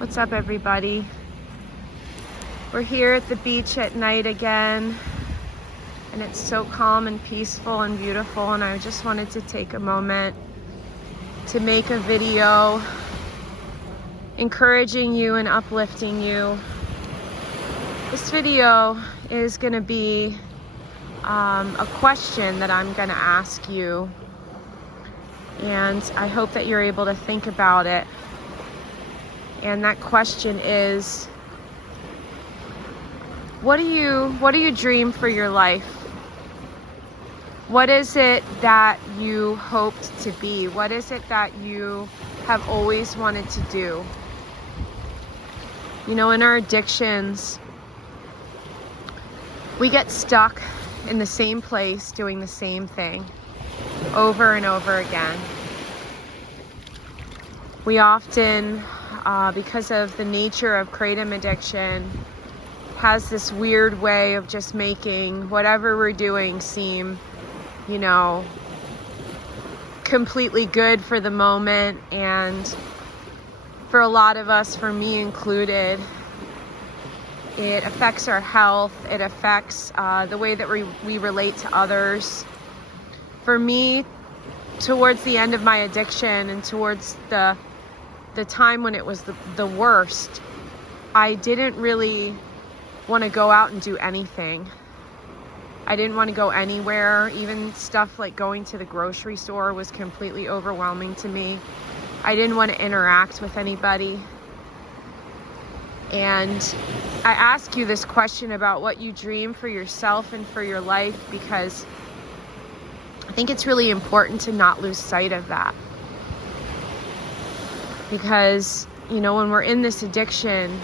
What's up, everybody? We're here at the beach at night again, and it's so calm and peaceful and beautiful, and I just wanted to take a moment to make a video encouraging you and uplifting you. This video is going to be a question that I'm going to ask you, and I hope that you're able to think about it. And that question is, what do you dream for your life? What is it that you hoped to be? What is it that you have always wanted to do? You know, in our addictions, we get stuck in the same place doing the same thing over and over again. We often, because of the nature of kratom addiction, has this weird way of just making whatever we're doing seem, completely good for the moment. And for a lot of us, for me included, it affects our health. It affects the way that we relate to others. For me, towards the end of my addiction and towards the time when it was the worst, I didn't really want to go out and do anything. I didn't want to go anywhere. Even stuff like going to the grocery store was completely overwhelming to me. I didn't want to interact with anybody. And I ask you this question about what you dream for yourself and for your life, because I think it's really important to not lose sight of that. Because, when we're in this addiction,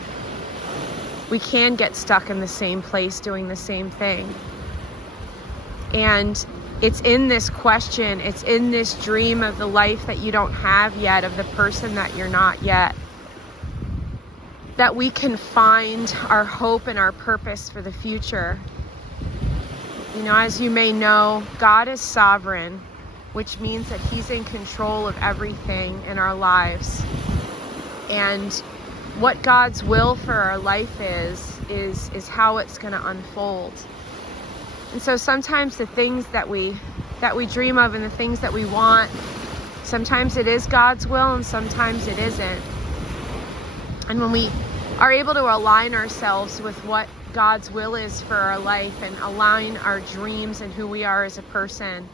we can get stuck in the same place doing the same thing. And it's in this question, it's in this dream of the life that you don't have yet, of the person that you're not yet, that we can find our hope and our purpose for the future. As you may know, God is sovereign, which means that He's in control of everything in our lives. And what God's will for our life is how it's going to unfold. And so sometimes the things that we dream of and the things that we want, sometimes it is God's will and sometimes it isn't. And when we are able to align ourselves with what God's will is for our life and align our dreams and who we are as a person,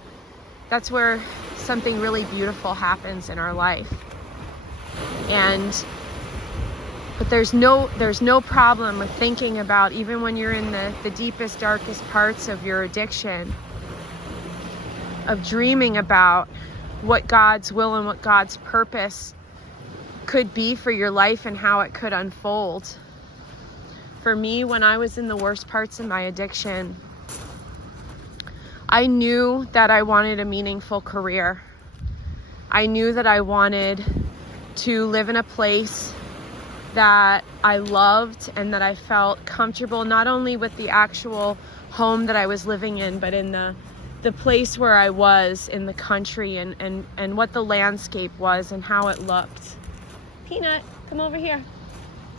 that's where something really beautiful happens in our life. But there's no problem with thinking about, even when you're in the deepest, darkest parts of your addiction, of dreaming about what God's will and what God's purpose could be for your life and how it could unfold. For me, when I was in the worst parts of my addiction, I knew that I wanted a meaningful career. I knew that I wanted to live in a place that I loved and that I felt comfortable, not only with the actual home that I was living in, but in the place where I was in the country and what the landscape was and how it looked. Peanut, come over here.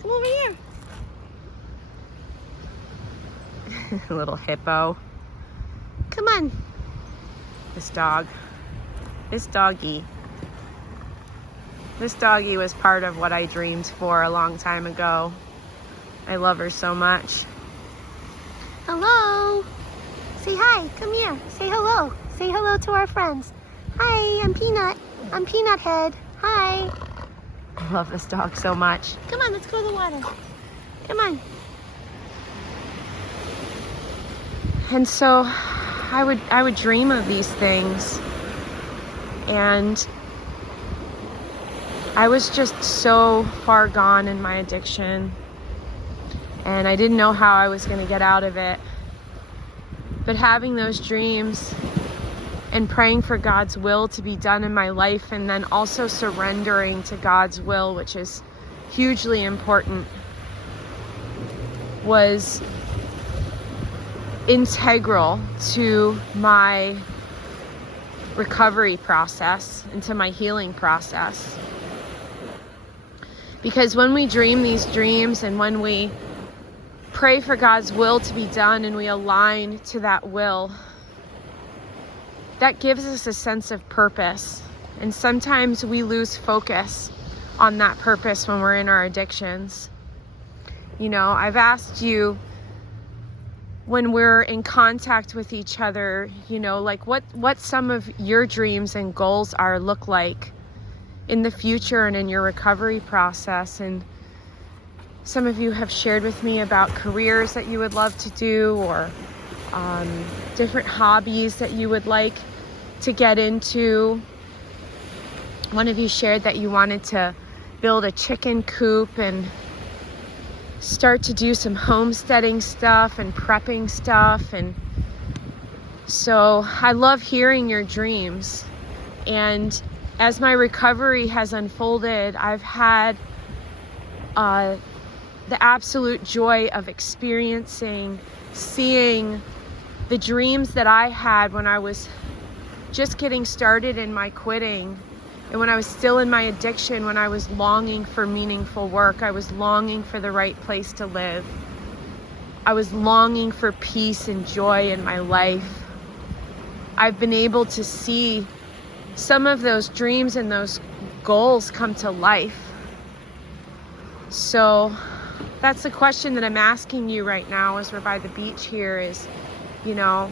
Come over here. Little hippo. Come on. This doggy was part of what I dreamed for a long time ago. I love her so much. Hello. Say hi. Come here. Say hello. Say hello to our friends. Hi, I'm Peanut. I'm Peanut Head. Hi. I love this dog so much. Come on, let's go to the water. Come on. And so I would dream of these things, and I was just so far gone in my addiction, and I didn't know how I was going to get out of it. But having those dreams and praying for God's will to be done in my life, and then also surrendering to God's will, which is hugely important, was integral to my recovery process and to my healing process. Because when we dream these dreams and when we pray for God's will to be done and we align to that will, that gives us a sense of purpose. And sometimes we lose focus on that purpose when we're in our addictions. You know, I've asked you, when we're in contact with each other, you know, like what some of your dreams and goals look like in the future and in your recovery process. And some of you have shared with me about careers that you would love to do, or different hobbies that you would like to get into. One of you shared that you wanted to build a chicken coop and start to do some homesteading stuff and prepping stuff. And so I love hearing your dreams. And as my recovery has unfolded, I've had the absolute joy of experiencing, seeing the dreams that I had when I was just getting started in my quitting, and when I was still in my addiction, when I was longing for meaningful work. I was longing for the right place to live. I was longing for peace and joy in my life. I've been able to see some of those dreams and those goals come to life. So that's the question that I'm asking you right now as we're by the beach here is, you know,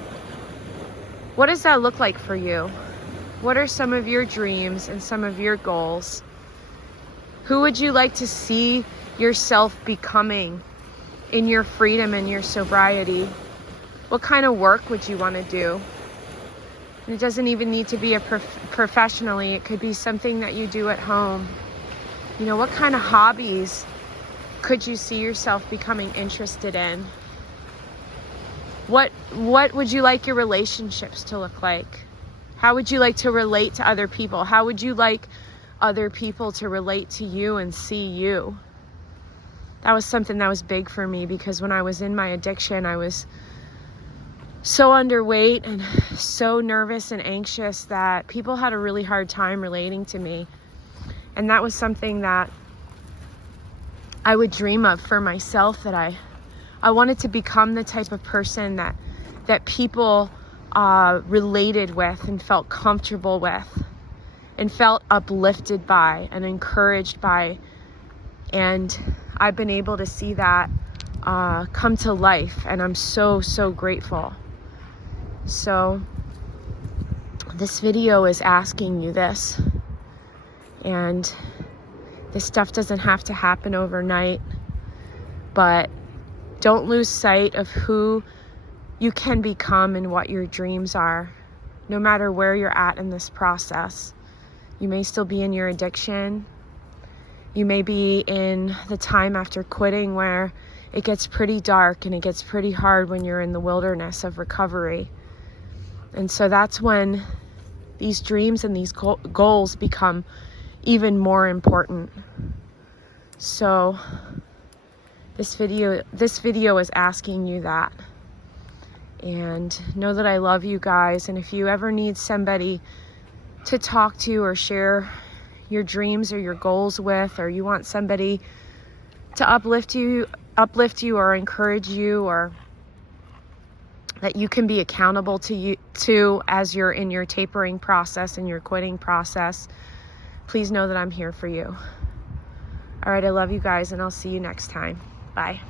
what does that look like for you? What are some of your dreams and some of your goals? Who would you like to see yourself becoming in your freedom and your sobriety? What kind of work would you want to do? And it doesn't even need to be professionally. It could be something that you do at home. You know, what kind of hobbies could you see yourself becoming interested in? What would you like your relationships to look like? How would you like to relate to other people? How would you like other people to relate to you and see you? That was something that was big for me, because when I was in my addiction, I was so underweight and so nervous and anxious that people had a really hard time relating to me. And that was something that I would dream of for myself, that I wanted to become the type of person that people related with and felt comfortable with and felt uplifted by and encouraged by. And I've been able to see that come to life, and I'm so grateful. So this video is asking you this, and this stuff doesn't have to happen overnight, but don't lose sight of who you can become and what your dreams are, no matter where you're at in this process. You may still be in your addiction. You may be in the time after quitting where it gets pretty dark and it gets pretty hard when you're in the wilderness of recovery. And so that's when these dreams and these goals become even more important. So this video is asking you that. And know that I love you guys. And if you ever need somebody to talk to or share your dreams or your goals with, or you want somebody to uplift you or encourage you, or that you can be accountable to as you're in your tapering process and your quitting process, please know that I'm here for you. All right, I love you guys, and I'll see you next time. Bye.